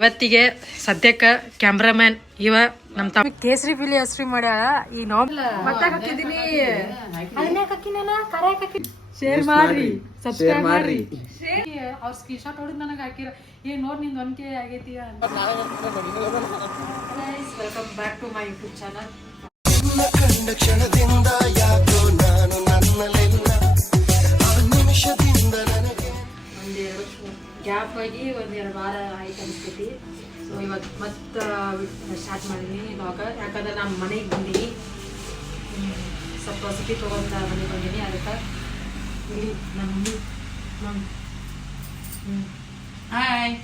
ಇವತ್ತಿಗೆ ಸದ್ಯಕ್ಕೆ ಕ್ಯಾಮ್ರಾಮ್ಯಾನ್ ಇವ ನಮ್ಮ ತಮ್ಮ ಕೇಸರಿ ಬಿಳಿ ಹಸ್ರಿ ಮಾಡ್ಯಾಳ. ಈ ಶೇರ್ ಮಾಡ್ರಿ, ಸಬ್ಸ್ಕ್ರೈಬ್ ಮಾಡ್ರಿ. ಅವ್ರ ಸ್ಕ್ರೀನ್ ಶಾಟ್ ಹೊಡೆದ್ ನನಗೆ ಹಾಕಿರ ನೋಡ್ ನಿಂದು 1K ಆಗೈತಿ. Welcome back to my YouTube channel. Gap ಆಗಿ ಒಂದೆರಡು ವಾರ ಆಯ್ತು ಅನಿಸ್ತೈತಿ. ಸೊ ಇವತ್ತು ಮತ್ತೆ ಸ್ಟಾರ್ಟ್ ಮಾಡೀನಿ ಇವಾಗ. ಯಾಕಂದ್ರೆ ನಮ್ಮ ಮನೆಗೆ ಬಂದೀನಿ, ಸ್ವಲ್ಪ ಸಿಟಿ ತೊಗೊಂಡ ಮನೆಗೆ ಬಂದೀನಿ. ಅದಕ್ಕೆ ಇಲ್ಲಿ ನಮ್ಮ ಹಾಯ್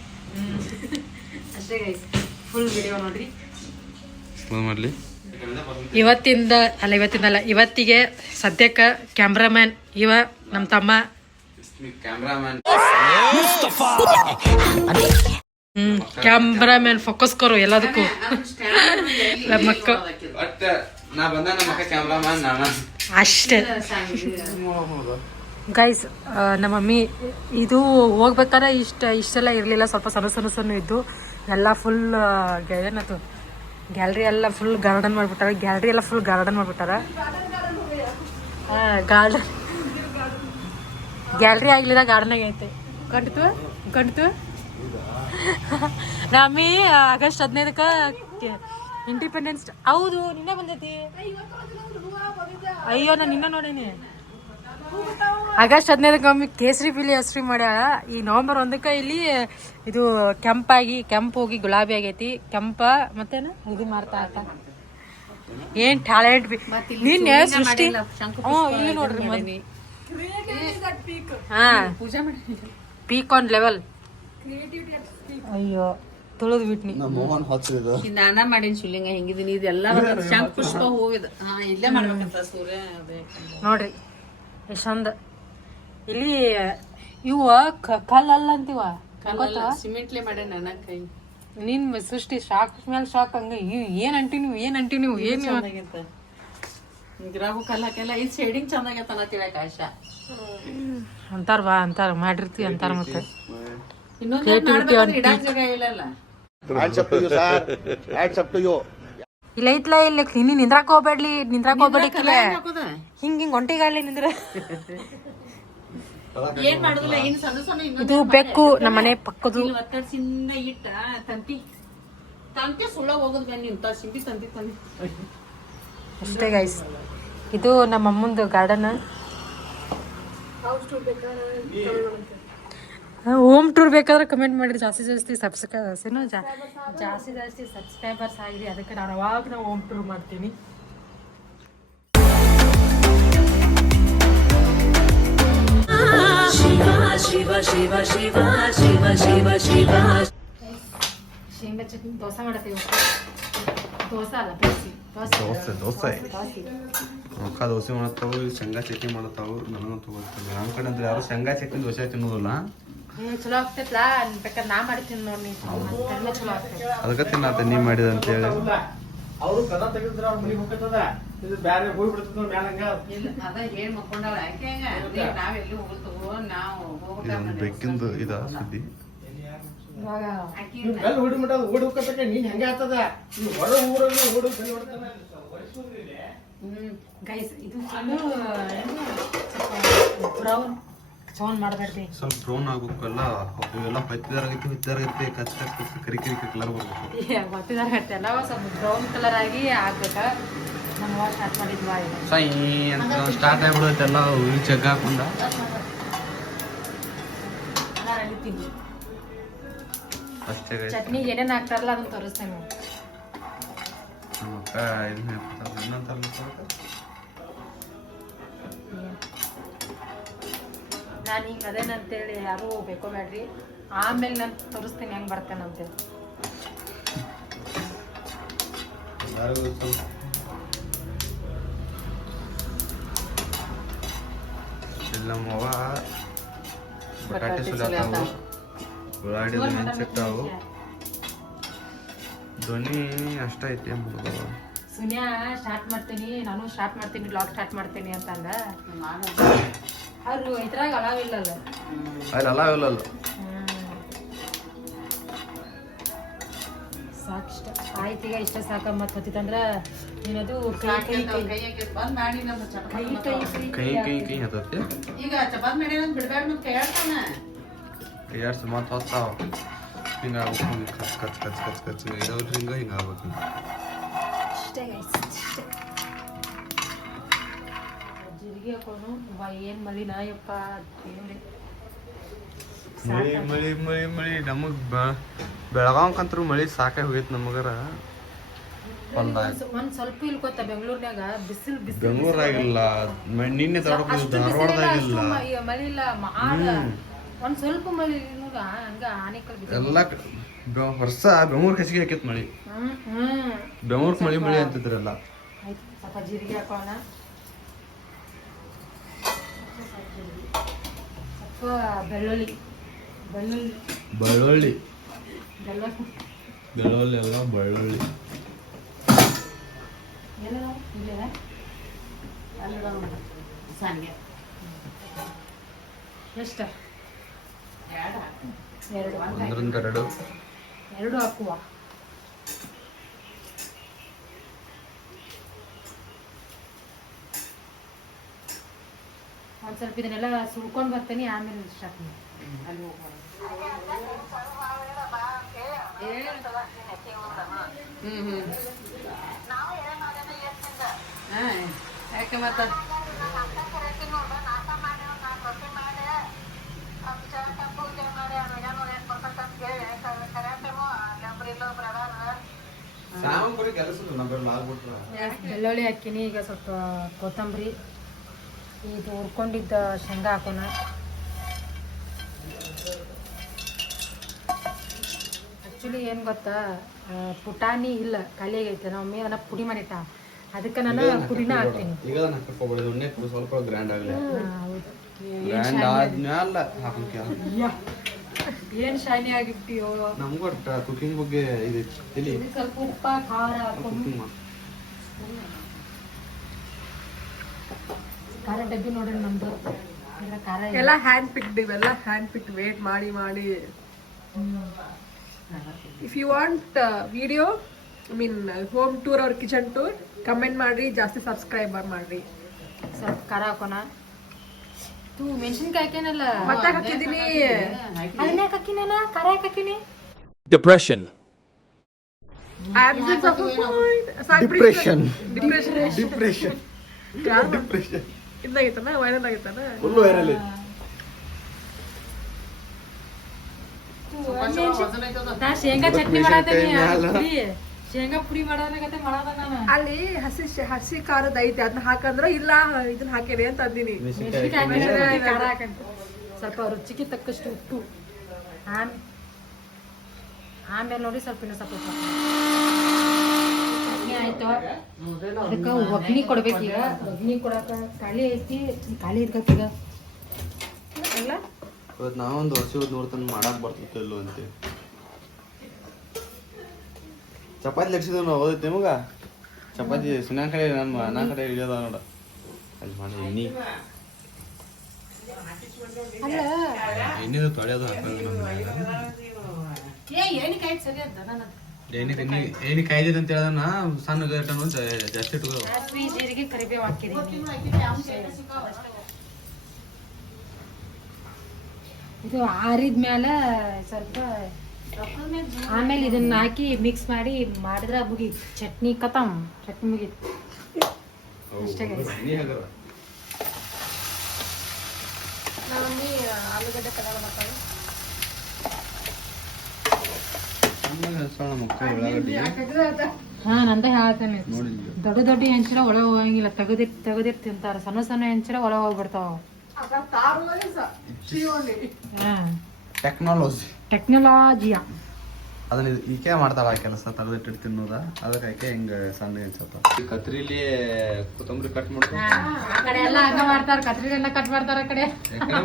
ಅಷ್ಟೇ ಗೈಸ್, ಫುಲ್ ವಿಡಿಯೋ ನೋಡ್ರಿ. ಇವತ್ತಿಗೆ ಸದ್ಯಕ್ಕೆ ಕ್ಯಾಮ್ರಾಮ್ಯಾನ್ ಇವ ನಮ್ಮ ತಮ್ಮ. ಕ್ಯಾಮ್ರಾಮ್ಯಾನ್ ಫೋಕಸ್ ಕರೋ ಎಲ್ಲದಕ್ಕೂ. ಅಷ್ಟೇ ಗೈಸ್. ನಮ್ಮ ಮಮ್ಮಿ ಇದು ಹೋಗ್ಬೇಕಾದ್ರೆ ಇಷ್ಟೆಲ್ಲ ಇರಲಿಲ್ಲ, ಸ್ವಲ್ಪ ಸಣ್ಣ ಇದ್ದು ಎಲ್ಲ ಫುಲ್ ಏನದು ಗ್ಯಾಲರಿ ಎಲ್ಲ ಫುಲ್ ಗಾರ್ಡನ್ ಮಾಡಿಬಿಟ್ಟಾರ. ಗ್ಯಾಲರಿ ಆಗ್ಲಿಲ್ಲ, ಗಾರ್ಡನ್ ಐತೆ. ಗಂಟಿತು ನಮ್ಮಿ ಆಗಸ್ಟ್ 15ಕ್ಕೆ ಇಂಡಿಪೆಂಡೆನ್ಸ್. ಹೌದು, ನಿನ್ನೆ ಬಂದೈತಿ. ಅಯ್ಯೋ, ನಾನು ನಿನ್ನ ನೋಡೇನಿ. ಆಗಸ್ಟ್ 15ಕ್ಕೆ ಮಮ್ಮಿ ಕೇಸರಿ ಬಿಳಿ ಹಸ್ರಿ ಮಾಡ್ಯಾಳ. ಈ ನವೆಂಬರ್ 1ಕ್ಕೆ ಇಲ್ಲಿ ಇದು ಕೆಂಪು ಹೋಗಿ ಗುಲಾಬಿ ಆಗೈತಿ. ಕೆಂಪ ಮತ್ತೇನ ಇದು ಮಾಡ್ತಾ ಏನ್ ಟ್ಯಾಲೆಂಟ್ ನಿನ್ನೆ ಸೃಷ್ಟಿ. ಇಲ್ಲಿ ನೋಡ್ರಿ, ಪೀಕ್ ಆನ್ ಲೆವೆಲ್. ಅಯ್ಯೋ, ತುಳಿದ್ ಬಿಟ್ನಿ. ನಾನ ಮಾಡೀನಿ ಶಿವಲಿಂಗ ಹೆಂಗಿದೀನಿ. ಇದೆಲ್ಲ ಶಂಖ ಪುಷ್ಪ ಹೂವಿದ ಇಲ್ಲೇ ಮಾಡ್ಬೇಕಂತ ಸೂರ್ಯ ನೋಡ್ರಿ ಎಷ್ಟ್ ಚಂದ. ಇಲ್ಲಿ ಇವ ಕಲ್ಲಲ್ಲ ಅಂತೀವ, ಸಿಮೆಂಟ್ಲೆ ಮಾಡ್ಯ ನನ್ನ ಕೈ. ನಿನ್ ಸೃಷ್ಟಿ ಶಾಕ್ ಮೇಲೆ ಶಾಕ್. ಹಂಗ ಏನ್ ಅಂಟಿ ನೀವು ಏನ್ ಗಿರಾಗು ಕಲ್ಲ ಹಾಕೆಲ್ಲ ಇದು ಶೇಡಿಂಗ್ ಚಂದಾಗೈತ ಅನ್ನತಿಳಕ ಆಶಾ ಅಂತಾರ ಮಾಡಿರ್ತೀವಿ ಅಂತಾರ. ಮತ್ತೆ ಇನ್ನೊಂದು ಇಡಾಕ್ ಜಾಗ ಇಲ್ಲಲ್ಲ. ಇಲ್ಲ ಐತ್ಲಾ, ಇಲ್ಲ ನೀ ನಿಂದ್ರಾಕ್ ಹೋಗ್ಬೇಡ್ಲಿ ಹಿಂಗ್ ಒಂಟಿಗಾಡ್ಲಿ ನಿಂದ್ರ. ಏನ್ ಮಾಡುದಿಲ್ಲ, ಇನ್ ಸಣ್ಣ ಇದು ಬೆಕ್ಕು ನಮ್ಮ ಮನೆ ಪಕ್ಕದು. ಒತ್ತಡ್ಸಿಂದ ಇಟ್ಟ ತಂತಿ ಸುಳ್ಳ ಹೋಗುದ್ ಬನ್ನಿ ಇಂತ ಸಿಂಪಿ ತಂತಿ ಅಷ್ಟೇ ಗೈಸ್. ಇದು ನಮ್ಮ ಅಮ್ಮಂದು ಗಾರ್ಡನ್. ಹೋಮ್ ಟೂರ್ ಬೇಕಾದ್ರೆ ಕಮೆಂಟ್ ಮಾಡಿರಿ. ಜಾಸ್ತಿ ಸಬ್ಸ್ಕ್ರೈಬರ್ಸ್ ಆಗಿರಿ. ಅದಕ್ಕೆ ನಾನು ಅವಾಗ ಹೋಮ್ ಟೂರ್ ಮಾಡ್ತೀನಿ. ಶೇಂಗಾ ಚಟ್ನಿ ದೋಸೆ ಮಾಡತ್ತೀವಿ. ದೋಸೆ ಅಲ್ಲ, ದೋಸೆ ಮಾಡತ್ತಾವು, ಶೇಂಗಾ ಚಟ್ನಿ ಮಾಡತ್ತಾವು. ನನಗಂತೂ ಗೊತ್ತಿಲ್ಲ. ನಮ್ಮ ಕಡೆ ಅಂದ್ರೆ ಯಾರು ಶೇಂಗಾ ಚಟ್ನಿ ದೋಸೆ ತಿನ್ನೋದಿಲ್ಲ. ಚಲೋ ಆಗ್ತೈತ್ಲಾ, ಬೇಕಾದ್ರೆ ನಾ ಮಾಡ್ತೀನಿ ನೋಡಿ. ಚಲೋ ಆಗ್ತೈತಿ, ಅದಕ್ಕೆ ತಿನ್ನತ್ತೆ ನೀ ಮಾಡಿದ ಅಂತ ಹೇಳಿ. ಅವರು ಕದ ತೆಗೆದ್ರ ಅವ್ರ ಮನೆಗೆ ಹೋಗ್ತದ. ಇದು ಬ್ಯಾರೆ ಹೋಗಿ ಬಿಡ್ತದ ಮ್ಯಾಲಂಗ. ಅದ ಹೇಳಿ ಮಕ್ಕೊಂಡಾಳ. ಯಾಕೆ ನಾವೆಲ್ಲಿ ಹೋಗ್ತವೋ ನಾವು ಬೆಕ್ಕಿಂದು ಇದ ಸುದ್ದಿ. ಕಲ್ಲು ಹುಡಿ ಮಟ್ಟ ಓಡಿ ಹೋಗತ್ತಕ್ಕೆ ನೀನ್ ಹೆಂಗ ಆಗ್ತದ. ನೀವು ಹೊರ ಊರಲ್ಲಿ ಓಡಿ ಕೈ ಹೊಡ್ತಾನೆ. ಗೈಸ್ ಇದು ಬ್ರೌನ್ ಸೌಂಡ್ ಮಾಡಬೇಡ್ರಿ. ಸ್ವಲ್ಪ ಬ್ರೌನ್ ಆಗ್ಬೇಕಲ್ಲ. ಇವೆಲ್ಲ ಹೊತ್ತಿದಾರಾಗೈತಿ ಕಚ್ಚ ಕರಿ ಕಲರ್ ಬರ್ಬೇಕು. ಹೊತ್ತಿದಾರಾಗೈತೆಲ್ಲ ಸ್ವಲ್ಪ ಬ್ರೌನ್ ಕಲರ್ ಆಗಿ ಆಗ್ಬೇಕ. ನಮ್ಮ ಸ್ಟಾರ್ಟ್ ಮಾಡಿದ್ವಾ ಸೈ ಅಂತ ಸ್ಟಾರ್ಟ್ ಆಗ್ಬಿಡುತ್ತೆಲ್ಲ. ಜಗ್ಗ ಹಾಕೊಂಡ ಅಷ್ಟೇ. ಚಟ್ನಿ ಏನೇನ್ ಹಾಕ್ತಾರಲ್ಲ ಅದನ್ನ ತೋರಿಸ್ತೇನೆ. ನಾನು ಹಿಂಗ ಅದೇನಂತೇಳಿ ಯಾರು ಬೇಕೋ ಬೇಡ್ರಿ. ಆಮೇಲೆ ನಾನು ತೋರಿಸ್ತೀನಿ ಹೆಂಗ್ ಬರ್ತೇನಂತೇಳಿ. ನಮ್ಮವ್ವ ಬಟಾಟೆ ಸುಲಿತಾವು, ಉಳ್ಳಾಗಡ್ಡಿ ನೆನ್ಸಿಟ್ಟಾವು. ಧ್ವನಿ ಅಷ್ಟ ಐತಿ ಅಂಬುದು. ಸುನ್ಯಾ ಸ್ಟಾರ್ಟ್ ಮಾಡ್ತೀನಿ, ನಾನು ಸ್ಟಾರ್ಟ್ ಮಾಡ್ತೀನಿ, ಬ್ಲಾಗ್ ಸ್ಟಾರ್ಟ್ ಮಾಡ್ತೀನಿ ಅಂತ ಅಂದ. ಅವ್ರು ಇದ್ರಾಗ ಅಲಾವಿಲ್ಲಲ್ಲ. ಅಲ್ಲಿ ಅಲಾವಿಲ್ಲಲ್ಲ. ಸಾಕಿಷ್ಟ ಆಯ್ತು ಈಗ ಇಷ್ಟ ಸಾಕ ಮತ್ತೆ ಹೊತ್ತಿತ್ತಂದ್ರ ಏನದು ಕೈ ಕೈ ಕೈ ಬಂದ್ ಮಾಡಿ ನಮ್ಮ ಚಪಾತಿ ಕೈ ಕೈ ಕೈ ಕೈ ಹತ್ತತ್ತೆ ಈಗ ಚಪಾತಿ ಮಾಡಿ ಬಿಡ್ಬೇಡ ಮತ್ತೆ ಕೈ ಆಡ್ತಾನ ಎರಡು ಸುಮಾರು ಹೊತ್ತಾವ ಹಿಂಗಾಗ್ಬೇಕು ಕಚ್ ಕಚ್ ಕಚ್ ಕಚ್ ಕಚ್ ಇದಾವ್ರಿ ಹಿಂಗಾಗ್ಬೇಕು ಇಷ್ಟೇ ಗೈಸ್ ಜೀರಿಗೆ ಹಾಕೋನು ಏನು ಮಳಿನ ಯಪ್ಪ ದೇವ್ರೆ ಮಳಿ ಮಳಿ ಮಳಿ ಮಳಿ ನಮಗ್ ಬೆಳಗಾವ್ಕಂತ್ರು ಮಳಿ ಸಾಕಾಗಿ ಹೋಗೈತಿ ನಮಗರ ಒಂದ್ ಸ್ವಲ್ಪ ಇಲ್ಕೋತ ಬೆಂಗಳೂರಿನಾಗ ಬಿಸಿಲು ಬಿಸಿಲು ಬೆಂಗಳೂರಾಗಿಲ್ಲ ನಿನ್ನೆ ಧಾರವಾಡದಾಗಿಲ್ಲ ಮಳಿ ಇಲ್ಲ ಮಾಡ ಒಂದ್ ಸ್ವಲ್ಪ ಮಳಿ ನೋಡ ಹಂಗ ಆನೆಕಲ್ ಎಲ್ಲ ವರ್ಷ ಬೆಂಗಳೂರು ಹೆಸಿಗೆ ಹಾಕೈತ್ ಮಳಿ ಬೆಂಗಳೂರು ಮಳಿ ಮಳಿ ಅಂತಿದ್ರಲ್ಲ ಆಯ್ತು ಸ್ವಲ್ಪ ಜೀರಿಗೆ ಹಾಕೋಣ ಸ್ವಲ್ಪ ಬೆಳ್ಳುಳ್ಳಿ ಬೆಳ್ಳುಳ್ಳಿ ಬೆಳ್ಳುಳ್ಳಿ ಬೆಳ್ಳುಳ್ಳಿ ಬೆಳ್ಳುಳ್ಳಿ ಅಲ್ಲ ಬೆಳ್ಳುಳ್ಳಿ ಸಂಗೆ ಎಷ್ಟ ಎರಡು ಒಂದರಿಂದ ಎರಡು ಹಾಕುವ ಒಂದ್ ಸ್ವಲ್ಪ ಇದನ್ನೆಲ್ಲ ಸುಳ್ಕೊಂಡ್ ಬರ್ತೇನೆ ಆಮೇಲೆ ಸ್ಟಾರ್ಟ್ ಮಾಡಿ ಅಲ್ಲಿ ಹೋಗೋಣ ಯಾಕೆ ಮತ್ತ ಬೆಳ್ಳುಳ್ಳಿ ಹಾಕಿನಿ ಈಗ ಸ್ವಲ್ಪ ಕೊತ್ತಂಬರಿ ಇದು ಹುರ್ಕೊಂಡಿದ್ದ ಶೇಂಗಾ ಹಾಕೋಣ ಆ್ಯಕ್ಚುಲಿ ಏನು ಗೊತ್ತಾ ಪುಟಾಣಿ ಇಲ್ಲ ಖಾಲಿ ಆಗೈತೆ ನಾವು ಮೇ ಅದನ್ನ ಪುಡಿ ಮಾಡಿಟ್ಟ ಅದಕ್ಕೆ ನಾನು ಪುಡಿನ ಹಾಕ್ತೀನಿ ಈಗ ಹಾಕೋಬಹುದು ಒಣ್ಣೆ ಸ್ವಲ್ಪ ಗ್ರ್ಯಾಂಡ್ ಆಗಲಿ ಹೌದು ಗ್ರ್ಯಾಂಡ್ ಆದ್ಮೇಲೆ ಹಾಕಕ್ಕೆ ಏನು ಶೈನಿ ಆಗಿರ್ತೀಯೋ ನಮಗೂ ಕುಕಿಂಗ್ ಬಗ್ಗೆ ಇದು ತಿಳಿ ಸ್ವಲ್ಪ ಉಪ್ಪ ಖಾರ ಹಾಕೊಂಡು ಖಾರ ಡಬ್ಬಿ ನೋಡ್ರಿ ನಮ್ದು ಖಾರ ಎಲ್ಲ ಹ್ಯಾಂಡ್ ಪಿಕ್ಡ್ ಇವೆಲ್ಲ ಹ್ಯಾಂಡ್ ಪಿಕ್ಡ್ ವೇಟ್ ಮಾಡಿ ಮಾಡಿ if you want video I mean home tour ಅವ್ರ ಕಿಚನ್ ಟೂರ್ ಕಮೆಂಟ್ ಮಾಡ್ರಿ ಜಾಸ್ತಿ ಸಬ್ಸ್ಕ್ರೈಬರ್ ಮಾಡ್ರಿ ಸ್ವಲ್ಪ ಖಾರ ಹಾಕೋಣ ತೂ ಮೆಣಸಿನ್ಕಾಯಿ ಹಾಕೇನಲ್ಲ ಮತ್ತೆ ಹಾಕಿದೀನಿ ಅದನ್ನ ಹಾಕಿನ ಖಾರ ಹಾಕಿನಿ Depression. absence of a point depression depression ಇದಾಗಿತ್ತಾನ ವೈರಲ್ ಆಗಿತ್ತಾನ ಫುಲ್ ವೈರಲ್ ನಾ ಶೇಂಗಾ ಚಟ್ನಿ ಮಾಡತೀನಿ ಶೇಂಗಾ ಪುಡಿ ಮಾಡೋದಾಗತ್ತೆ ಮಾಡೋದ ನಾನು ಅಲ್ಲಿ ಹಸಿ ಖಾರದ ಐತೆ ಅದನ್ನ ಹಾಕಂದ್ರ ಇಲ್ಲ ಇದನ್ನ ಹಾಕಿರಿ ಅಂತ ಅಂದಿನಿ ಮೆಣಸಿನ್ಕಾಯಿ ಖಾರ ಹಾಕಂತ ಸ್ವಲ್ಪ ರುಚಿಗೆ ತಕ್ಕಷ್ಟು ಉಪ್ಪು ಆಮೇಲೆ ನೋಡಿ ಸ್ವಲ್ಪ ಇನ್ನೂ ಸ್ವಲ್ಪ ಚಟ್ನಿ ಆಯ್ತು ಅದಕ್ಕೆ ಒಗ್ಗರಣೆ ಕೊಡ್ಬೇಕೀಗ ಒಗ್ಗರಣೆ ಕೊಡಕ ಖಾಲಿ ಐತಿ ಖಾಲಿ ಇರ್ಬೇಕೀಗ ಅಲ್ಲ ಇವತ್ತು ನಾವೊಂದು ವರ್ಷ ನೋಡ್ತಾನೆ ಮಾಡಕ್ ಬರ್ತಿತ್ತು ಇಲ್ಲೋ ಅಂತ ಚಪಾತಿ ಲಕ್ಷಿದ ನಾವು ಓದೈತೆ ನಿಮಗ ಚಪಾತಿ ಸುನಾ ಕಡೆ ನಮ್ಮ ಅಣ್ಣ ಕಡೆ ಇಳಿಯೋದ ನೋಡ ಅಲ್ಲಿ ಮಾಡಿ ಎಣ್ಣೆದು ತೊಳೆಯೋದು ಎಣ್ಣೆ ಕಾಯ್ದಿದೆ ಅಂತ ಹೇಳೋದನ್ನ ಸಣ್ಣ ಗಟ್ಟನು ಜಾಸ್ತಿ ಇಟ್ಕೋ ಜೀರಿಗೆ ಕರಿಬೇವು ಹಾಕಿದೀನಿ ಇದು ಆರಿದ್ಮೇಲೆ ಸ್ವಲ್ಪ ಆಮೇಲೆ ಇದನ್ನ ಹಾಕಿ ಮಿಕ್ಸ್ ಮಾಡಿ ಮಾಡಿದ್ರೆ ಮುಗೀತು ಚಟ್ನಿ ಕತಮ್ ಚಟ್ನಿ ಮುಗೀತು ಅಷ್ಟೇ ನಾವೊಮ್ಮೆ ಆಲೂಗಡ್ಡೆ ಪಲಾವ್ ಮಾಡ್ತಾಳೆ ಹಾ ನಂದ ಹೇಳ್ತೇನೆ ದೊಡ್ಡ ದೊಡ್ಡ ಹೆಂಚಿರ ಒಳ ಹೋಗಂಗಿಲ್ಲ ತೆಗದಿರ್ ತಿಂತಾರ ಸಣ್ಣ ಸಣ್ಣ ಹೆಂಚಿರ ಒಳ ಹೋಗ್ಬಿಡ್ತಾವ ಟೆಕ್ನಾಲಜಿಯಾ ಅದನ್ನ ಈಕೆ ಮಾಡ್ತಾಳ ಆ ಕೆಲಸ ತೆಗೆದಿಟ್ಟು ತಿನ್ನೋದ ಅದಕ್ಕೆ ಆಕೆ ಹಿಂಗ ಸಣ್ಣ ಅನ್ಸತ್ತ ಕತ್ರಿಲಿ ಕೊತ್ತಂಬರಿ ಕಟ್ ಮಾಡ್ತಾರೆ ಆ ಕಡೆ ಎಲ್ಲ ಹಂಗ ಮಾಡ್ತಾರ ಕತ್ರಿನೆಲ್ಲ ಕಟ್ ಮಾಡ್ತಾರ ಆ ಕಡೆ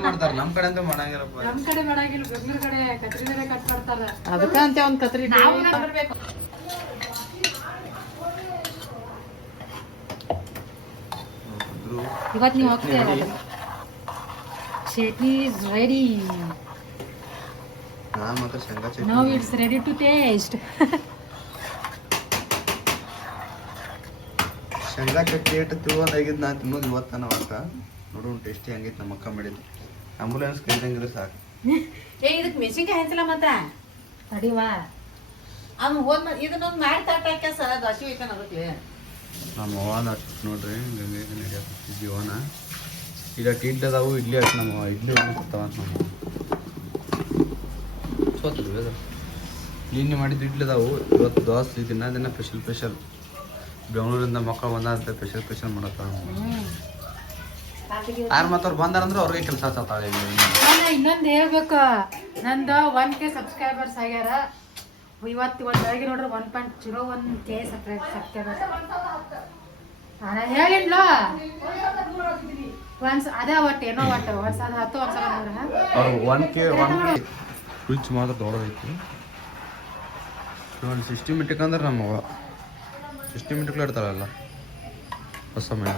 ಮಾಡ್ತಾರ ನಮ್ ಕಡೆ ಅಂತ ಮಾಡಂಗಿಲ್ಲಪ್ಪ ನಮ್ ಕಡೆ ಮಾಡಂಗಿಲ್ಲ ಬೆಂಗಳೂರು ಕಡೆ ಕತ್ರಿನೇ ಕಟ್ ಮಾಡ್ತಾರ ಅದಕ್ಕ ಅಂತ ಒಂದ್ ಕತ್ರಿ ಇವತ್ತು ನೀವು ಹೋಗ್ತೀರ ಚಟ್ನಿ ಇಸ್ ರೆಡಿ ನಾನ್ ಮಾತ್ರ ಶೇಂಗಾ chutney now it's ready to taste ಶೇಂಗಾ ಚಟ್ನಿ ಇಟ್ಟು ತಿಳುವಂದಾಗಿದ್ದು ನಾನು ತಿನ್ನೋದು ಇವತ್ತನ ಒಟ್ಟ ನೋಡೋಣ ಟೇಸ್ಟಿ ಹಂಗೈತೆ ನಮ್ಮ ಅಕ್ಕ ಮಾಡಿದ್ದು ಆಂಬುಲೆನ್ಸ್ ಕೈದಂಗಿದ್ರೆ ಸಾಕು. ಇದಕ್ಕೆ ಮೆಣಸಿನ್ಕಾಯಿ ಹಂಚಲ ಮಾತ್ರ ಅಡಿವಾ ಅವ್ನು ಹೋದ್ ಇದನ್ನೊಂದು ಮಾಡಿ ತಟ್ಟಾಕ ಸರ್ ದಸಿ ಐತಾನ ಅದಕ್ಕೆ ನಮ್ಮ ಅವ್ವನ ಹಚ್ಚು ನೋಡ್ರಿ ಗಂಗೆ ನಡೆಯಕ್ಕೆ ಜೀವನ ಈಗ ಇಡ್ಲಿ ಅದಾವು ಇಡ್ಲಿ ಹಚ್ಚಿ ನಮ್ಮ ಇಡ್ಲಿ ಹೋಗ್ತಾವ ಅಂತ ನಮ್ಮ ಸೋತರು ಅದು ನಿನ್ನೆ ಮಾಡಿದ್ದು ಇಡ್ಲಿ ಅದಾವು ಇವತ್ತು ದೋಸೆ ದಿನ ಸ್ಪೆಷಲ್ ಬೆಂಗಳೂರಿಂದ ಮಕ್ಕಳು ಬಂದ ಸ್ಪೆಷಲ್ ಮಾಡತ್ತಾರ ಯಾರು ಮತ್ತವ್ರು ಬಂದಾರಂದ್ರೆ ಅವ್ರಿಗೆ ಕೆಲಸ ಹಚ್ಚಾತಾಳೆ. ಇನ್ನೊಂದು ಹೇಳ್ಬೇಕು, ನಂದು 1K ಸಬ್ಸ್ಕ್ರೈಬರ್ಸ್ ಆಗ್ಯಾರ. ಇವತ್ತು ಬೆಳಗ್ಗೆ ನೋಡ್ರಿ 1.01K ಸಬ್ಸ್ಕ್ರೈಬರ್ಸ್. ನಾನು ಹೇಳಿಲ್ಲ ಅದೇ ಒಟ್ಟು ಏನೋ ಒಟ್ಟು ಒಂದ್ಸಲ 10 ಒಂದ್ಸಲ ಅವ್ರು 1K ಕುಲ್ಚ್ ಮಾತ್ರ ದೊಡ್ಡದೈತಿ ನೋಡಿ. ಸಿಸ್ಟಮೆಟಿಕ್ ಅಂದ್ರೆ ನಮ್ಮವ ಸಿಸ್ಟಮೆಟಿಕ್ಲು ಇಡ್ತಾರಲ್ಲ ಹೊಸ ಮನೆ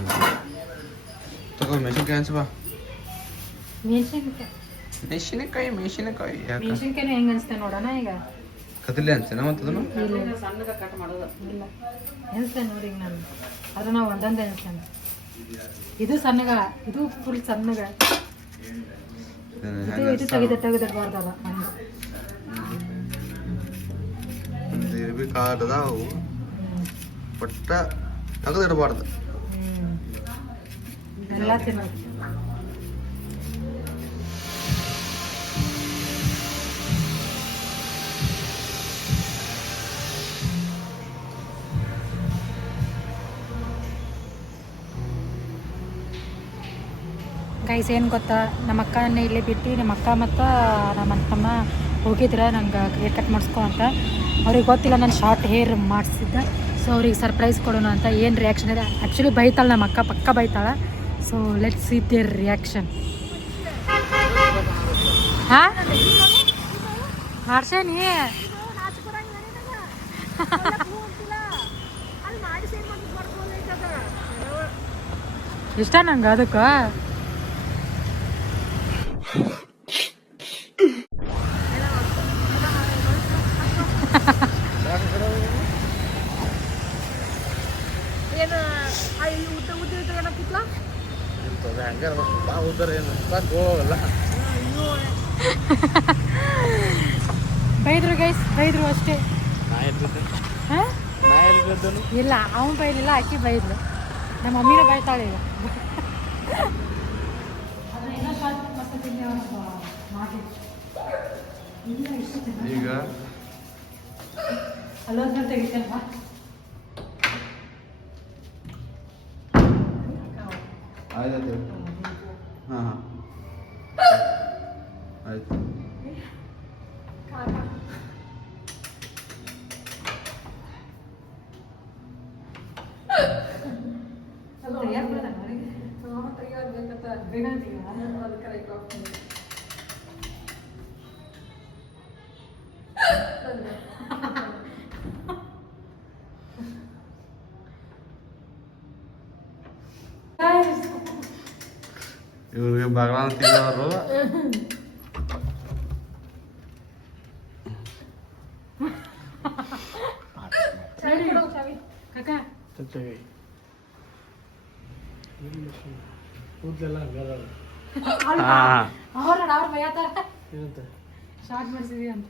ತಗೋ ಮೆಣಸಿನ್ಕಾಯಿ ಹಂಚ ಬಾ. ಮೆಣಸಿನಕಾಯಿ ಯಾಕೆ ಮೆಣಸಿನ್ಕಾಯಿ ಹೆಂಗ ಅನ್ಸ್ತೇನೆ ನೋಡೋಣ ಈಗ ಕದಲಿ ಹಂಚನ ಮತ್ತದನ್ನು ಸಣ್ಣಗ ಕಟ್ ಮಾಡೋದು ಇಲ್ಲ ಎನ್ಸ್ತೇನೆ ನೋಡಿ ಈಗ ನಾನು ಆದ್ರೆ ನಾವು ಒಂದೊಂದು ಎನ್ಸ್ತೇನೆ. ಇದು ಸಣ್ಣಗ ಇದು ಫುಲ್ ಸಣ್ಣಗ ಇದು ತೆಗೆದಿಡ್ಬಾರ್ದಲ್ಲ ಒಂದು ಇರ್ಬೇಕಾದವು ಒಟ್ಟ ತೆಗೆದಿಡಬಾರ್ದು. ಎಲ್ಲ ತಿನ್ನೋದು ಗೈಸ್ ಏನು ಗೊತ್ತಾ, ನಮ್ಮ ಅಕ್ಕನ ಇಲ್ಲೇ ಬಿಟ್ಟು ನಮ್ಮ ಅಕ್ಕ ಮತ್ತು ನಮ್ಮ ತಮ್ಮ ಹೋಗಿದ್ರೆ ನಂಗೆ ಹೇರ್ ಕಟ್ ಮಾಡಿಸ್ಕೊ ಅಂತ. ಅವ್ರಿಗೆ ಗೊತ್ತಿಲ್ಲ ನಾನು ಶಾರ್ಟ್ ಹೇರ್ ಮಾಡಿಸಿದ್ದೆ. ಸೊ ಅವ್ರಿಗೆ ಸರ್ಪ್ರೈಸ್ ಕೊಡೋಣ ಅಂತ. ಏನು ರಿಯಾಕ್ಷನ್ ಇದೆ ಆ್ಯಕ್ಚುಲಿ ಬೈತಾಳೆ ನಮ್ಮ ಅಕ್ಕ, ಪಕ್ಕ ಬೈತಾಳೆ. So let's see their reaction. ಹಾಂ ಮಾಡ್ಸೇನಿ ಇಷ್ಟ ನಂಗೆ ಅದಕ್ಕೆ. ಬೈದ್ರು ಗೈಸ್, ಬೈದ್ರು ಅಷ್ಟೇ. ಇಲ್ಲ ಅವನು ಬೈಲಿಲ್ಲ, ಆಕಿ ಬೈದ್ಲು. ನಮ್ಮ ಮಮ್ಮಿನ ಬೈತಾಳೆ ಈಗ. ಈಗ ಅಲ್ಲೊಂದು ತೆಗಿತೇನವಾ ಆಯ್ತು. ಹಾಂ ಆಯ್ತು. ಇವ್ರಿಗೆ ಭಗವಾನ್ ತಿನ್ನೋರು ಅವ್ರು ಬೈತಾರ ಶಾರ್ಟ್ ಮಾಡಿಸಿದ್ವಿ ಅಂತ.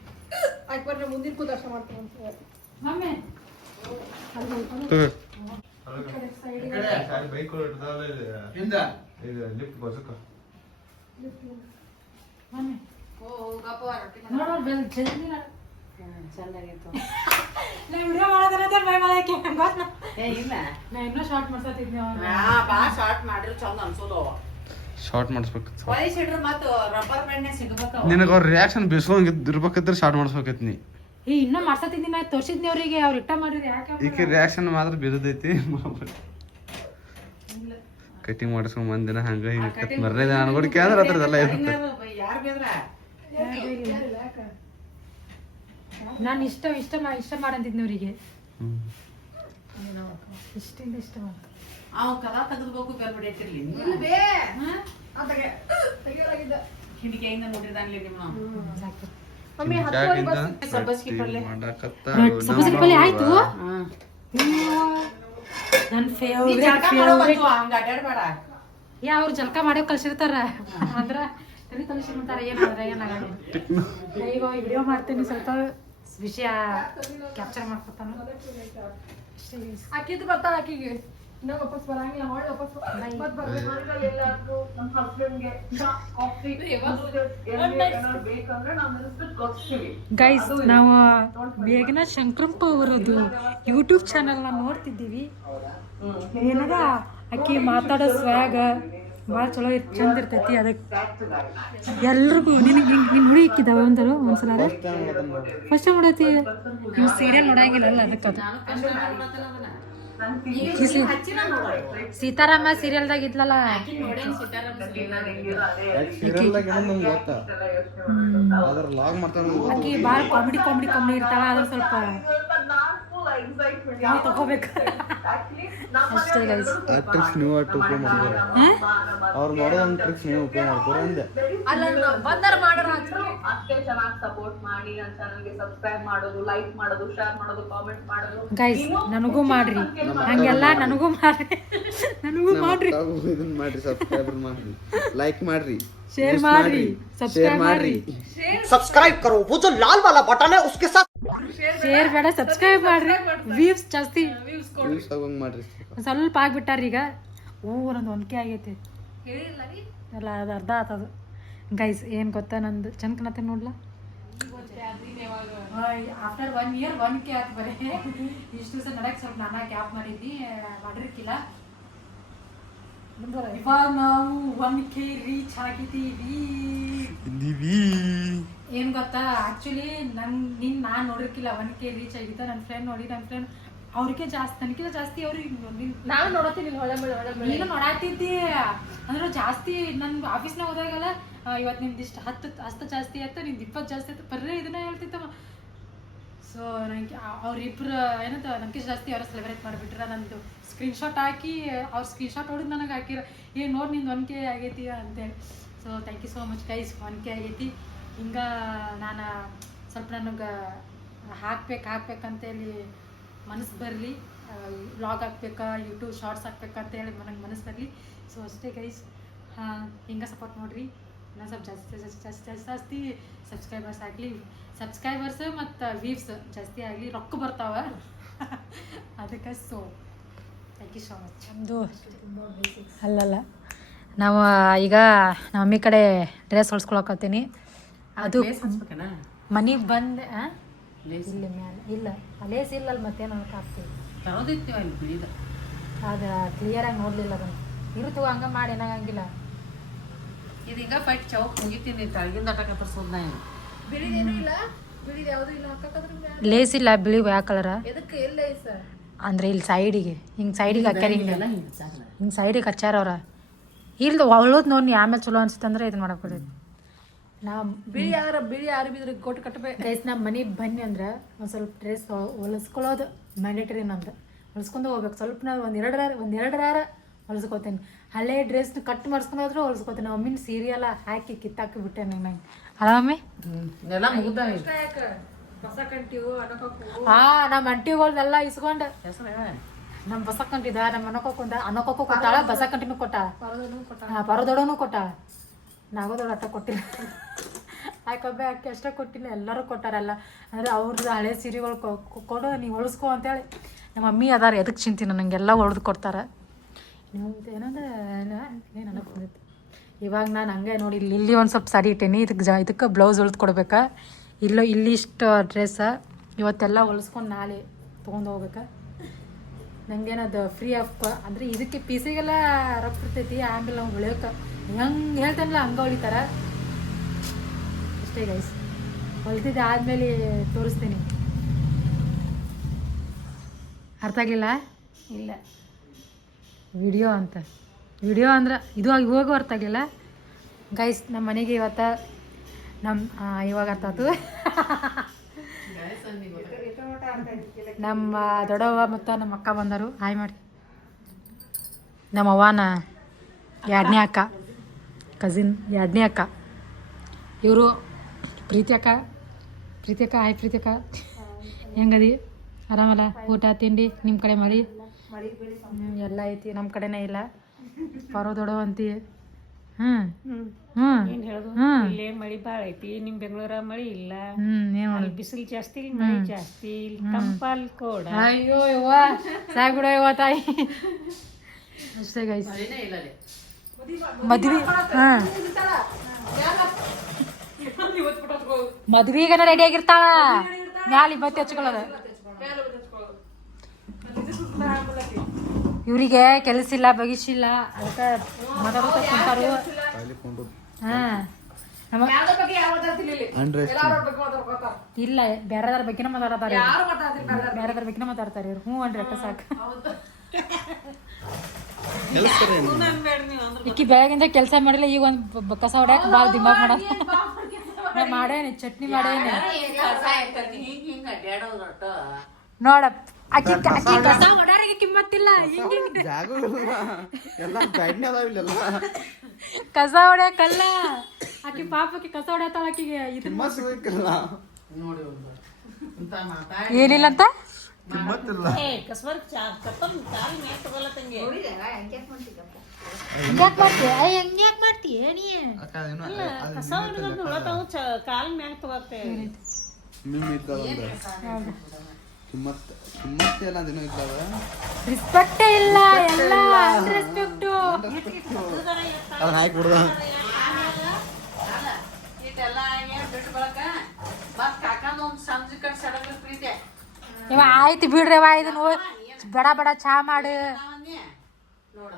ಮುಂದಿನ ದರ್ಶನ ಮಾಡ್ತಾರೆ ಮಮ್ಮಿ ಬೈಕ್ ಲಿಫ್ಟ್ ಬಸಕ ಮಮ್ಮಿ ಓ ಗಪ್ಪ ರೊಟ್ಟಿ ನೋಡೋಣ ಜಲ್ದಿ ಚೆನ್ನಾಗಿತ್ತು. ನಾ ವಿಡಿಯೋ ಮಾಡೋದನ್ನ ಬೈ ಮಾಡಕ್ಕೆ ಗೊತ್ತ. ಇಲ್ಲ ನಾ ಇನ್ನೂ ಶಾರ್ಟ್ ಮಾಡ್ಸತ್ತಿದ್ನಿ ಅವ್ನ. ಬಾ ಶಾರ್ಟ್ ಮಾಡಿದ್ರೆ ಚಂದ ಅನ್ಸೋದು. ಶಾರ್ಟ್ ಮಾಡಿಸ್ಬೇಕು. ಪಾಲಿಶ್ ಇಡ್ರ ಮತ್ತು ರಬ್ಬರ್ ಬ್ಯಾಂಡ್ ಸಿಗಬೇಕು. ನಿನಗೆ ಅವ್ರ ರಿಯಾಕ್ಷನ್ ಇರ್ಬೇಕಿದ್ರೆ ಶಾರ್ಟ್ ಮಾಡಿಸ್ಬೇಕೈತಿ ನೀ. ಈ ಇನ್ನೂ ಮಾಡ್ಸತ್ತಿದ್ನಿ, ನಾ ತೋರ್ಸಿದ್ನಿ ಅವ್ರಿಗೆ. ಅವ್ರು ಇಟ್ಟ ಮಾಡಿದ್ರು ಯಾಕೆ ಈಕೆ ರಿಯಾಕ್ಷನ್ ಮಾತ್ರ ಬಿದ್ದೈತಿ. ಕಟಿಂಗ್ ಮಾಡಿಸ್ಕೊಂಡ್ ಬಂದಿನ ಹಂಗ ಹಿಂಗ ಮರನೇ ದಿನ ಅನ್ಕೊಡಿಕೆ ಅಂದ್ರೆ ಅದ್ರದೆಲ್ಲ ಇರುತ್ತೆ. ಯಾರು ಬೇದ್ರ ನಾನು ಇಷ್ಟ ಮಾಡಂತಿದ್ನಿ ಅವ್ರಿಗೆ. ಇಷ್ಟಿಂದ ಇಷ್ಟ ಮಾಡ ಅವ್ ಕದ ತೆಗೆದ್ಬೇಕು ಬೇರೆ ಬಿಡಿ ಇಟ್ಟಿರ್ಲಿ. ಕಿಟಕಿಯಿಂದ ನೋಡಿದಾನ್ಲಿ ನಿಮ್ಮ ಸಬ್ಬಸ್ಗಿ ಪಲ್ಯ ಆಯ್ತು. ನನ್ನ ನೀ ಫೇವ್ರೇಟ್ ಜಳಕ ಮಾಡೋ ಬಂತು, ಹಂಗ ಅಡ್ಯಾಡ್ಬೇಡ. ಅವ್ರು ಜಳಕ ಮಾಡೋ ಕಳ್ಸಿರ್ತಾರ ಅಂದ್ರ ತಲೆ ಕಳ್ಸಿರ್ತಾರ ಏನಾಗಲ್ಲ. ಈಗ ವಿಡಿಯೋ ಮಾಡ್ತೀನಿ, ಸ್ವಲ್ಪ ವಿಷಯ ಕ್ಯಾಪ್ಚರ್ ಮಾಡ್ಕೊತಾನ. ಆಕಿದ್ದು ಬರ್ತಾಳ, ಆಕಿಗೆ ಇನ್ನೂ ವಾಪಸ್ ಬರಂಗಿಲ್ಲ. ಹೊಳ್ಳಿ ವಾಪಸ್ ಮತ್ ಬರ್ಬೇಕು. ಎಲ್ಲಾರ್ಗು ನಮ್ಮ ಹಸ್ಬೆಂಡ್ಗೆ ಕಾಫಿ ಬೇಕಂದ್ರೆ ನಾವು ನೆನೆಸ್ಬಿಟ್ಟು ಕೊಡ್ತೀವಿ. ಗೈಸ್, ನಾವು ಬೇಗನ ಶಂಕರಂಪ ಅವರದ್ದು ಯೂಟ್ಯೂಬ್ ಚಾನಲ್ನ ನೋಡ್ತಿದ್ದೀವಿ. ಏನದ ಆಕಿ ಮಾತಾಡೋ ಸ್ವ್ಯಾಗ ಭಾಳ ಚಲೋ ಚಂದ ಇರ್ತೈತಿ. ಅದಕ್ಕೆ ಎಲ್ರಿಗೂ ನಿನಗೆ ನಿನ್ನ ಹುಡುಗಿ ಇಕ್ಕಿದ್ದಾವೆ ಅಂದರು ಒಂದ್ಸಲ. ಫಸ್ಟ್ ಟೈಮ್ ನೋಡತಿ ನೀವು ಸೀರಿಯಲ್ ನೋಡಂಗಿಲ್ಲ ಅದಕ್ಕೆ. ಅದು ಸೀತಾರಾಮ ಸೀರಿಯಲ್ದಾಗ ಇದ್ಲಲ್ಲ, ಆಕಿ ಭಾಳ ಕಾಮಿಡಿ ಇರ್ತಾಳ. ಅದ್ರ ಸ್ವಲ್ಪ ನಾವು ತಗೋಬೇಕು ಅಷ್ಟೇ ಗೈಸ್. ಟ್ರಿಕ್ಸ್ ನೀವು ಉಪಯೋಗ ಮಾಡ್ತಾರೆ, ಅವ್ರು ಮಾಡೋದೊಂದು ಟ್ರಿಕ್ಸ್ ನೀವು ಉಪಯೋಗ ಮಾಡ್ತಾರೆ ಅಂದೆ. ಅಲ್ಲ ಬಂದಾರ ಮಾಡೋಣ. ಅಷ್ಟೇ ಚೆನ್ನಾಗಿ ಸಪೋರ್ಟ್ ಮಾಡಿ ನನ್ನ ಚಾನಲ್ಗೆ ಸಬ್ಸ್ಕ್ರೈಬ್ ಮಾಡೋದು, ಲೈಕ್ ಮಾಡೋದು, ಶೇರ್ ಮಾಡೋದು, ಕಾಮೆಂಟ್ ಮಾಡೋದು. ಗೈಸ್ ನನಗೂ ಮಾಡ್ರಿ, ಹಂಗೆಲ್ಲ ನನಗೂ ಮಾಡ್ರಿ. ಇದನ್ನ ಮಾಡ್ರಿ, ಸಬ್ಸ್ಕ್ರೈಬ್ ಮಾಡ್ರಿ, ಲೈಕ್ ಮಾಡ್ರಿ, ಶೇರ್ ಮಾಡ್ರಿ, ಶೇರ್ ಮಾಡ್ರಿ. सब्सक्राइब करो, वो जो लाल वाला बटन है उसके साथ ಶೇರ್ ಬೇಡ, ಸಬ್ಸ್ಕ್ರೈಬ್ ಮಾಡ್ರಿ. ವ್ಯೂಸ್ ಜಾಸ್ತಿ Views ಆಗೋಂಗ್ ಮಾಡ್ರಿ. ಸ್ವಲ್ಪ ಆಗ್ಬಿಟ್ಟಾರ ಈಗ. ನಂದು 1K ಆಗೈತಿ ಅಲ್ಲ, ಅದು ಅರ್ಧ ಆತದು. ಗೈಸ್ ಏನು ಗೊತ್ತಾ, ನಂದು ಚಂದ್ಕನತೆ ನೋಡ್ಲ ಆಫ್ಟರ್ 1 year 1K ಆಯ್ತು ಬರೀ. ಇಷ್ಟು ದಿವಸ ನಡಕ್ಕೆ ಸ್ವಲ್ಪ ನಾನಾ ಕ್ಯಾಪ್ ಮಾಡಿರ್ಕಿಲ್ಲ. ಇವಾಗ ನಾವು 1K ರೀಚ್ ಆಗಿದ್ದೀವಿ. ಏನ್ ಗೊತ್ತಾ, ಆಕ್ಚುಲಿ ನಾನು ನೋಡಿರ್ಕಿಲ್ಲ 1K ರೀಚ್ ಆಗಿದ್ದ. ನನ್ನ ಫ್ರೆಂಡ್ ಅವ್ರಿಗೆ ಜಾಸ್ತಿ, ನನಗಿಂತ ಜಾಸ್ತಿ ಅವ್ರಿಗೆ ನಾನು ನೋಡತ್ತೀನಿ ಹೊಳೆ ನೀನು ನೋಡಾತಿದ್ದಿ. ಅಂದ್ರೆ ಜಾಸ್ತಿ ನನ್ನ ಆಫೀಸ್ನಾಗ ಹೋದಾಗಲ್ಲ, ಇವತ್ತು ನಿಮ್ದು ಇಷ್ಟು 10 ಜಾಸ್ತಿ ಆಯ್ತು, ನಿಮ್ದು 20 ಜಾಸ್ತಿ ಆಯ್ತು, ಬರ್ರೇ ಇದನ್ನ ಹೇಳ್ತಿತ್ತವ. ಸೊ ನನಗೆ ಅವ್ರಿಬ್ರು ಏನಂತ ನನಗೆ ಜಾಸ್ತಿ ಅವ್ರ ಸೆಲೆಬ್ರೇಟ್ ಮಾಡಿಬಿಟ್ರ. ನಂದು ಸ್ಕ್ರೀನ್ಶಾಟ್ ಹಾಕಿ ಅವ್ರ ಸ್ಕ್ರೀನ್ಶಾಟ್ ಹೊಡೆದು ನನಗೆ ಹಾಕಿರ, ಏನು ನೋಡಿ ನಿಂದು 1K ಆಗೈತಿ ಅಂತೇಳಿ. So thank you so much guys. 1K ಆಗೈತಿ. ಹಿಂಗೆ ನಾನು ಸ್ವಲ್ಪ ನನಗೆ ಹಾಕ್ಬೇಕಂತೇಳಿ ಮನಸ್ಸು ಬರಲಿ. ವ್ಲಾಗ್ ಹಾಕ್ಬೇಕಾ, ಯೂಟ್ಯೂಬ್ ಶಾರ್ಟ್ಸ್ ಹಾಕ್ಬೇಕಂತೇಳಿ ನನಗೆ ಮನಸ್ಸು ಬರಲಿ. ಸೊ ಅಷ್ಟೇ ಗೈಸ್. ಹಿಂಗೆ ಸಪೋರ್ಟ್ ನೋಡಿರಿ. ನಾನು ಸ್ವಲ್ಪ ಜಾಸ್ತಿ ಸಬ್ಸ್ಕ್ರೈಬರ್ಸ್ ಆಗಲಿ, ಸಬ್ಸ್ಕ್ರೈಬರ್ಸ್ ಮತ್ತು ವ್ಯೂಸ್ ಜಾಸ್ತಿ ಆಗಲಿ, ರೊಕ್ಕ ಬರ್ತಾವ ಅದಕ್ಕೆ. So thank you so much. ನಮ್ಮದು ಅಲ್ಲಲ್ಲ, ನಾವು ಈಗ ನಮ್ಮ ಮಮ್ಮಿ ಕಡೆ ಡ್ರೆಸ್ ಹೊಲ್ಸ್ಕೊಳಕತ್ತೀನಿ. ಅದು ಮನೆಗೆ ಬಂದೆ ಇಲ್ಲಿ ಮ್ಯಾಲೆ ಇಲ್ಲ, ಲೇಸ್ ಇಲ್ಲಲ್ಲ, ಮತ್ತೇನು ಹಾಕ್ತೀವಿ ತರೋದಿತ್ತೀವ ಇಲ್ಲಿ ಬಿಳಿದ. ಅದು ಕ್ಲಿಯರಾಗಿ ನೋಡಲಿಲ್ಲ. ಅದನ್ನು ಇರುತ್ತೋ ಹಂಗೆ ಮಾಡಿ ಏನಾಗಂಗಿಲ್ಲ. ಇದೀಗ ಫೈಟ್ ಚೌಕ್ ಮುಗಿತೀನಿ, ತಳಗಿಂದ ಆಟ ಕತ್ತರ್ಸೋದು ನಾ. ಏನು ಬಿಳಿದೇನು ಇಲ್ಲ, ಬಿಳಿದ ಯಾವುದು ಇಲ್ಲ. ಹಾಕದ್ರ ಲೇಸ್ ಇಲ್ಲ, ಬಿಳಿ ಯಾವ ಕಲರ ಎದಕ್ಕೆ ಎಲ್ಲ ಸರ್ ಅಂದರೆ ಇಲ್ಲಿ ಸೈಡಿಗೆ ಹಿಂಗೆ ಸೈಡಿಗೆ ಹಾಕ್ಯಾರ, ಹಿಂಗೆ ಸೈಡಿಗೆ ಹಚ್ಚಾರ ಅವ್ರ. ಇಲ್ದು ಅವಳೋದು ನೋಡಿ ಆಮೇಲೆ ಚಲೋ ಅನ್ಸುತ್ತಂದ್ರೆ ಇದನ್ನ ಮಾಡಕ್ಕೆ ಬರ್ತೈತಿ. ಬಿಳಿ ಯಾರು ಬಿದ್ರೆ ಕೊಟ್ಟು ಕಟ್ಟಬೇಕು. ಗೈಸ್ ನಮ್ಮ ಮನೆಗೆ ಬನ್ನಿ ಅಂದ್ರೆ ಒಂದು ಸ್ವಲ್ಪ ಡ್ರೆಸ್ ಹೊಲಿಸ್ಕೊಳ್ಳೋದು ಮ್ಯಾಂಡೇಟರಿ. ನಂದು ಹೊಲಿಸ್ಕೊಂಡು ಹೋಗ್ಬೇಕು. ಸ್ವಲ್ಪ ನಾವು ಒಂದೆರಡರ ಹೊಲಿಸ್ಕೋತೀನಿ. ಹಳೆ ಡ್ರೆಸ್ನ ಕಟ್ ಮಾಡಿಸ್ಕೊಂಡೋದ್ರೂ ಹೊಲಿಸ್ಕೋತೀನಿ. ಮಮ್ಮಿನ ಸೀರಿಯಲ್ಲ ಹಾಕಿ ಕಿತ್ತಾಕಿ ಬಿಟ್ಟೆ ನಂಗೆ. ಅಲ್ಲ ಮಮ್ಮಿ? ಎಲ್ಲ ಮುಗ್ದಾವೆ. ಹೊಸ ಕಂಟಿವು ಅನಕೋಕು. ನಮ್ಮ ಅಂಟಿಗಳ್ದೆಲ್ಲ ಇಸ್ಕೊಂಡು ಹೆಸರು ನಮ್ಮ ಬಸ ಕಂಟಿದ ನಮ್ಮ ಅನ್ನಕೋಕು ಕೊಟ್ಟಾಳ, ಬಸ ಕಂಟಿನೂ ಕೊಟ್ಟಾಳ, ಪರದೊಡನು ಕೊಟ್ಟಾಳ. ನಾಗೋದೊಡ ಅಟ್ಟ ಕೊಟ್ಟಿಲ್ಲ, ಯಾಕಬ್ಬೆ ಅಕ್ಕಿ ಅಷ್ಟೇ ಕೊಟ್ಟಿಲ್ಲ, ಎಲ್ಲರೂ ಕೊಟ್ಟಾರಲ್ಲ. ಅಂದರೆ ಅವ್ರದ್ದು ಹಳೆ ಸೀರೆಗಳು ಕೊಡು, ನೀವು ಹೊಲಿಸ್ಕೊ ಅಂತೇಳಿ ನಮ್ಮ ಮಮ್ಮಿ ಅದಾರ. ಎದಕ್ಕೆ ಚಿಂತೀನಿ, ನನಗೆಲ್ಲ ಹೊಡೆದು ಕೊಡ್ತಾರೆ. ನೀವು ಏನಂದ್ರೆ ಏನು ನನಗೆ ಬಂದಿತ್ತು. ಇವಾಗ ನಾನು ಹಂಗೆ ನೋಡಿ ಇಲ್ಲಿ ಒಂದು ಸ್ವಲ್ಪ ಸಾರಿ ಇಟ್ಟೇನಿ. ಇದಕ್ಕೆ ಬ್ಲೌಸ್ ಹೊಲ್ದು ಕೊಡ್ಬೇಕಾ. ಇಲ್ಲಿ ಇಷ್ಟು ಡ್ರೆಸ್ಸ ಇವತ್ತೆಲ್ಲ ಹೊಲಿಸ್ಕೊಂಡು ನಾಳೆ ತೊಗೊಂಡು ಹೋಗ್ಬೇಕಾ. ನಂಗೇನದು ಫ್ರೀ ಆಫ್ ಅಂದರೆ ಇದಕ್ಕೆ ಪೀಸಿಗೆಲ್ಲ ರೊಕ್ಕ ಇರ್ತೈತಿ. ಆಮೇಲೆ ನಾವು ಹೊಳಿಯೋಕೆ ಹಂಗೆ ಹೇಳ್ತಾನಲ್ಲ ಹಂಗೆ ಹೊಲಿತಾರ ಅಷ್ಟೇ ಗೈಸ್. ಹೊಲ್ದಿದ್ದು ಆದಮೇಲೆ ತೋರಿಸ್ತೀನಿ. ಅರ್ಥ ಆಗಲಿಲ್ಲ? ಇಲ್ಲ, ವಿಡಿಯೋ ಅಂದ್ರೆ ಇದು ಇವಾಗ ಅರ್ಥ ಆಗಲಿಲ್ಲ ಗೈಸ್. ನಮ್ಮ ಮನೆಗೆ ಇವತ್ತು ಇವಾಗ ಅರ್ಥ ಆಯ್ತು. ನಮ್ಮ ದೊಡ್ಡವ್ವ ಮತ್ತು ನಮ್ಮ ಅಕ್ಕ ಬಂದರು. ಹಾಯ್ ಮಾಡಿ. ನಮ್ಮ ಅವ್ವನ 2ನೇ ಅಕ್ಕ, ಕಸಿನ್ 2ನೇ ಅಕ್ಕ. ಇವರು ಪ್ರೀತಿ ಅಕ್ಕ. ಹಾಯ್ ಪ್ರೀತಿ ಅಕ್ಕ, ಹೆಂಗದಿ? ಆರಾಮಲ್ಲ? ಊಟ ತಿಂಡಿ ನಿಮ್ಮ ಕಡೆ ಮಾಡಿ ಎಲ್ಲ ಐತಿ ನಮ್ಮ ಕಡೆನೇ ಇಲ್ಲ ಪರೋ ದೊಡವ ಅಂತಿ ಹ್ಮ್ ಹ್ಮ್ ಏನ್ ಹೇಳೋದು ಇಲ್ಲೇ ಮಳಿ ಬಾಳ ಐತಿ ನಿಮ್ ಬೆಂಗಳೂರ ಮಳಿ ಇಲ್ಲ ಏನ್ ಅಲ್ಲಿ ಬಿಸಿಲು ಜಾಸ್ತಿ ಇಲ್ಲಿ ಮಳಿ ಜಾಸ್ತಿ ಇಲ್ಲಿ ತಂಪಲ್ ಕೂಡ ಅಯ್ಯೋ ಯವ್ವ ಸಾಗ್ಬಿಡೋ ಯವ್ವ ತಾಯಿ ಅಷ್ಟೇ ಗೈಸ್ ಮದ್ವಿ ಹಾ ಮದ್ವಿಗನ ರೆಡಿ ಆಗಿರ್ತಾಳ ಮ್ಯಾಲಿ ಬತ್ತಿ ಹಚ್ಕೊಳ್ಳೋದು ಇವ್ರಿಗೆ ಕೆಲಸ ಇಲ್ಲ ಬಗಿಸಿಲ್ಲ ಅದಕ್ಕೆ ಮಾತಾಡ್ತಾ ಕುಂತಾರು ಹಾ ಇಲ್ಲ ಬೇರೆದಾರ ಬಗ್ಗೆನ ಮಾತಾಡ್ತಾರೆ ಬೇರೆದಾರ ಬಗ್ಗೆನ ಮಾತಾಡ್ತಾರೆ ಇವ್ರು ಹ್ಞೂ ಅನ್ರಿ ಅಟ್ಟ ಸಾಕು ಇಕ್ಕಿ ಬೆಳಗಿಂದ ಕೆಲಸ ಮಾಡಿಲ್ಲ ಈಗ ಒಂದು ಕಸ ಹೊಡ್ಯಾಕ ಭಾಳ ದಿಮಾಗ್ ಮಾಡೋದು ಮಾಡೇನಿ ಚಟ್ನಿ ಮಾಡೇನಿ ನೋಡ ಅಕ್ಕಿ ಕಸ ಹೊಡ್ಯಾರಿಗೆ ಕಿಮ್ಮತ್ತಿಲ್ಲ ಕಸ ಹೊಡ್ಯಾಕಲ್ಲ ಆಕಿ ಪಾಪಕ್ಕೆ ಕಸ ಹೊಡ್ಯಾತಾಳ ಆಕಿಗೆ ಏನಿಲ್ಲ ಅಂತ ಹೆಂಗ್ಯಾಕ್ ಮಾಡ್ತೀಯ ನೀ ಕಾಲ್ ಮ್ಯಾಗ ತಗೋತೆ ರೆಸ್ಪೆಕ್ಟೇ ಇಲ್ಲ ಎಲ್ಲ ರೆಸ್ಪೆಕ್ಟು ಇವ ಆಯ್ತು ಬಿಡ್ರಿ ಅವ ಇದನ್ನು ಬಡ ಬಡ ಚಾ ಮಾಡು ನೋಡ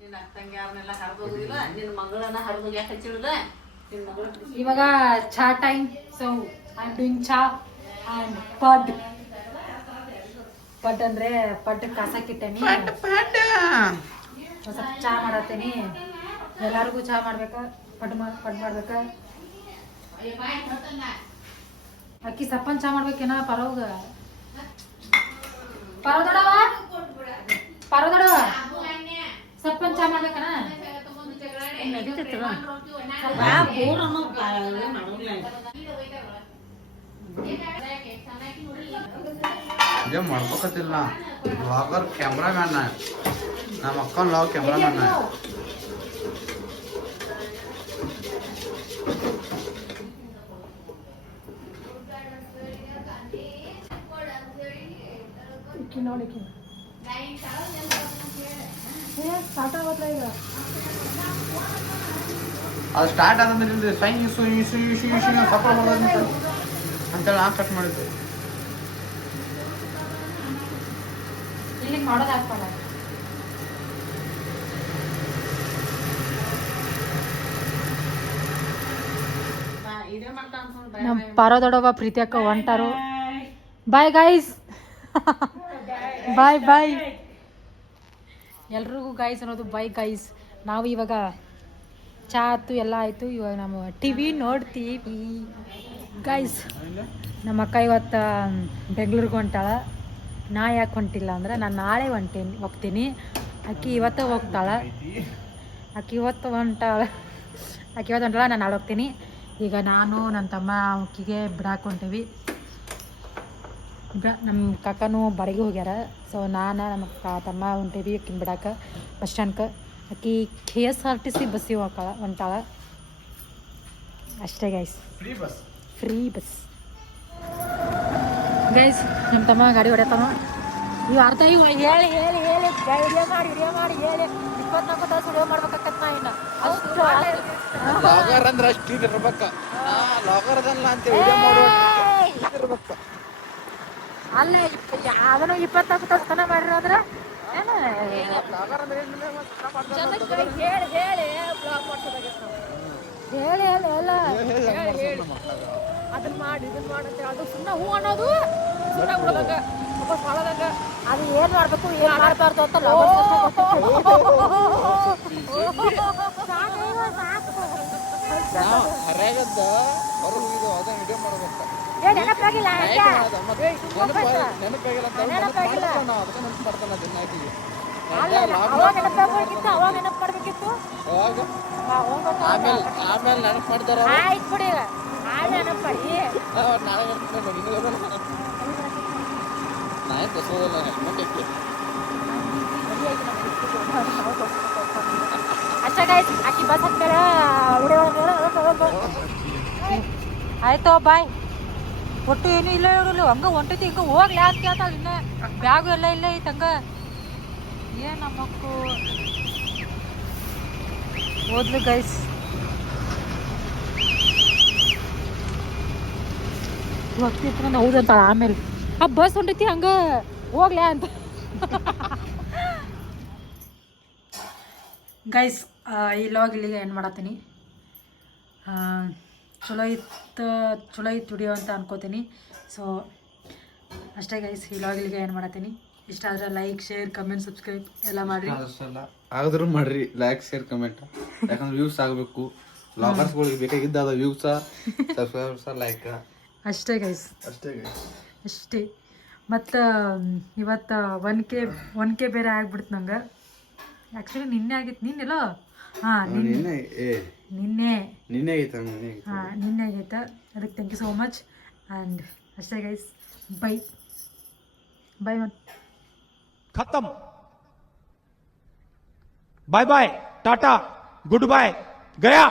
ನಿನ್ನ ಅಕ್ಕಂಗೆ ಅವ್ರನ್ನೆಲ್ಲ ಹರಿದೋಗುದಿಲ್ಲ ನಿನ್ನ ಮಗಳನ್ನ ಹರಿದೋಗಿ ಯಾಕೆ ಹಚ್ಚಿಡಲ್ಲ ನಿನ್ನ ಮಗಳ ಇವಾಗ ಚಾ time so I am doing ಚಾ ಅಂಡ್ ಪಡ್ ಪಡ್ ಅಂದ್ರೆ ಪಡ್ ಕಾಸಕ್ಕಿಟ್ಟೇನಿ ಸ್ವಲ್ಪ ಚಾ ಮಾಡತ್ತೇನಿ ಎಲ್ಲಾರಿಗೂ ಚಾ ಮಾಡ್ಬೇಕ ಪಡ್ ಮಾಡ್ಬೇಕ ಅಕ್ಕಿ ಸಪ್ಪನ್ ಚಾ ಮಾಡ್ಬೇಕೇನ ಪರೋಗ ಪರೋದಡವ ಸಪ್ಪನ್ ಚಾ ಮಾಡ್ಬೇಕನ ಇದೇ ಮಾಡ್ಬೇಕತ್ತಿಲ್ಲ ವ್ಲಾಗರ್ ಕ್ಯಾಮ್ರಾಮ್ಯಾನ್ ನಮ್ಮ ಅಕ್ಕನ ಲಾಗ್ ಕ್ಯಾಮ್ರಾಮ್ಯಾನ್ ಅದು ಸ್ಟಾರ್ಟ್ ಆದಂದ್ರೆ ಸೈ ಸುಯ್ ಸುಯ್ ಸುಯ್ ಸುಯ್ ಸಪೋರ್ಟ್ ಮಾಡೋದಂತ ಅಂತೇಳಿ ನಾ ಕಟ್ ಮಾಡಿದ್ದೆ ಇಲ್ಲಿ ಮಾಡೋದು ಹಾಕ್ಬೇಡ ಇದೇ ಮಾಡ್ತಾ ಅನ್ಕೊಂಡು ನಮ್ಮ ಪರೋದೊಡವ ಪ್ರೀತಿ ಅಕ್ಕ ಹೊಂಟಾರು ಬಾಯ್ ಗೈಸ್ ಬಾಯ್ ಬಾಯ್ ಎಲ್ರಿಗೂ ಗೈಸ್ ಅನ್ನೋದು ಬಾಯ್ ಗೈಸ್ ನಾವು ಇವಾಗ ಚಾ ಆಯ್ತು ಎಲ್ಲ ಆಯಿತು ಇವಾಗ ನಾವು ಟಿವಿ ನೋಡ್ತೀವಿ ಗೈಸ್ ನಮ್ಮ ಅಕ್ಕ ಇವತ್ತು ಬೆಂಗ್ಳೂರಿಗೆ ಹೊಂಟಾಳ ನಾ ಯಾಕೆ ಹೊಂಟಿಲ್ಲ ಅಂದ್ರೆ ನಾನು ನಾಳೆ ಹೋಗ್ತೀನಿ ಅಕ್ಕಿ ಇವತ್ತು ಹೋಗ್ತಾಳೆ ಆಕಿ ಇವತ್ತು ಹೊಂಟಾಳ ನಾನು ನಾಳೆ ಹೋಗ್ತೀನಿ ಈಗ ನಾನು ನನ್ನ ತಮ್ಮ ಅಕ್ಕಿಗೆ ಬಿಡಾಕ್ ಹೊಂಟೀವಿ ನಮ್ಮ ಕಾಕನೂ ಬಾಡಿಗೆ ಹೋಗ್ಯಾರ ಸೊ ನಾನು ನಮ್ಮ ತಮ್ಮ ಹೊಂಟೀವಿ ಅಕ್ಕಿನ ಬಿಡಾಕ ಬಸ್ ಸ್ಟ್ಯಾಂಡ್ಗೆ ಆಕಿ KSRTC ಬಸ್ಸಿಗೆ ಹೊಂಟಾಳ ಅಷ್ಟೇ ಗೈಸ್ ಫ್ರೀ ಬಸ್ ಗೈಸ್ ನಮ್ಮ ತಮ್ಮ ಗಾಡಿ ಹೊಡ್ಯತಾನ ಇವು ಅರ್ಥ ಇವು ಹೇಳಿ ವಿಡಿಯೋ ಮಾಡಿ ಹೇಳಿ 24 ತಾಸು ವಿಡಿಯೋ ಮಾಡ್ಬೇಕಾಗತ್ತ ನಾ ಇನ್ನು ಅಷ್ಟು ಲಾಗರ್ ಅಂದ್ರೆ ಅಷ್ಟು ಇರ್ಬೇಕ ಲಾಗರ್ ಅದಲ್ಲ ಅಂತ ವಿಡಿಯೋ ಮಾಡುವ ಅಲ್ಲೇ ಅದನ್ನು 24 ತಾಸು ತನ ಮಾಡಿರೋದ್ರೆ ಏನು ಹೇಳಿ ಎಲ್ಲ ಅದನ್ನ ಮಾಡಿ ಇದನ್ನ ಮಾಡಂತ ಅದು ಸುಮ್ಮನೆ ಹೂ ಅನ್ನೋದು ಸುಮ್ಮನೆ ಬಿಡೋದಾಗ ವಾಪಸ್ ಮಾಡೋದಾಗ ಅದು ಏನು ಮಾಡಬೇಕು ಏನು ಮಾಡಬಾರ್ದು ಅಂತ ಹರ್ಯಾಗದ್ದ ಹೊರ ಹೋಗಿದ್ದು ಅದನ್ನ ವಿಡಿಯೋ ಮಾಡ್ಬೇಕು ನೆನಪಾಗಿಲ್ಲ ನೆನಪಾಗಿಲ್ಲ ಅಂತ ಅದಕ್ಕೆ ನೆನಪು ಮಾಡ್ತಾನೆ ದಿನ ಹಾಕಿಗೆ ಅವಾಗ ನೆನಪಾಗಬೇಕಿತ್ತು ಅವಾಗ ನೆನಪು ಮಾಡ್ಬೇಕಿತ್ತು ಆಮೇಲೆ ನೆನಪು ಮಾಡ್ತಾರ ಆಯ್ತು ಬಿಡಿ ಆಮೇಲೆ ನೆನಪು ಮಾಡಿ ನಾಳೆ ನೆನಪು ಮಾಡಿ ನಾಳೆ ಬಸೋದಲ್ಲ ಹೆಲ್ಮೆಟ್ ಐತಿ ರೆಡಿಯಾಗಿ ಅಷ್ಟೇ ಗೈಸ್. ಆಕಿ ಬಸ್ ಹತ್ತಾರ ಆಯ್ತು ಬಾಯ್. ಒಟ್ಟು ಏನು ಇಲ್ಲ ಇರಲ್ಲ ಹಂಗ ಹೊಂಟೈತಿ ಹಿಂಗ ಹೋಗ್ಲಿ ಅಂತ ಕೇಳ್ತಾಳ. ಇನ್ನ ಬ್ಯಾಗು ಎಲ್ಲ ಇಲ್ಲ ಐತೆ ಹಂಗ. ಏನ್ ನಮ್ಮಕ್ಕು ಓದ್ಲು ಗೈಸ್. ಹೋಗ್ತಿತ್ರ ಹೌದಂತ ಆಮೇಲೆ ಆ ಬಸ್ ಹೊಂಟೈತಿ ಹಂಗ ಹೋಗ್ಲಾ ಅಂತ. ಗೈಸ್ ಈ ಲಾಗ್ ಇಲ್ಲಿಗೆ ಏನು ಮಾಡತ್ತೀನಿ. ಚಲೋ ಇತ್ತು ವಿಡಿಯೋ ಅಂತ ಅನ್ಕೋತೀನಿ. ಸೊ ಅಷ್ಟೇ ಗೈಸ್, ಈ ಲಾಗ್ ಇಲ್ಲಿಗೆ ಏನು ಮಾಡತ್ತೀನಿ. ಇಷ್ಟ ಆದರೆ ಲೈಕ್, ಶೇರ್, ಕಮೆಂಟ್, ಸಬ್ಸ್ಕ್ರೈಬ್ ಎಲ್ಲ ಮಾಡಿರಿ. ಅಷ್ಟಲ್ಲ ಆಗಿದ್ರು ಮಾಡ್ರಿ ಲೈಕ್, ಶೇರ್, ಕಮೆಂಟ್. ಯಾಕಂದ್ರೆ ವ್ಯೂಸ್ ಆಗಬೇಕು. ಬ್ಲಾಗರ್ಸ್ಗಳಿಗೆ ಬೇಕಾಗಿದ್ದ ವ್ಯೂಸ, ಸಬ್ಸ್ಕ್ರೈಬರ್ಸ, ಲೈಕ್ ಅಷ್ಟೇ ಗೈಸ್, ಅಷ್ಟೇ ಗೈಸ್, ಅಷ್ಟೇ. ಮತ್ತು ಇವತ್ತು 1K ಬೇರೆ ಆಗ್ಬಿಡ್ತು ನಂಗೆ. ಆ್ಯಕ್ಚುಲಿ ನಿನ್ನೆ ಆಗಿತ್ತು. ನಿನ್ನೆಲ್ಲ ಹಾಂ ನಿನ್ನೆ ಆಗೈತೆ. ಹಾಂ ನಿನ್ನೆ ಆಗೈತೆ. ಅದಕ್ಕೆ thank you so much. And ಅಷ್ಟೇ ಗೈಸ್, ಬೈ ಬಾಯ್. खत्म, bye bye, tata, goodbye, गया.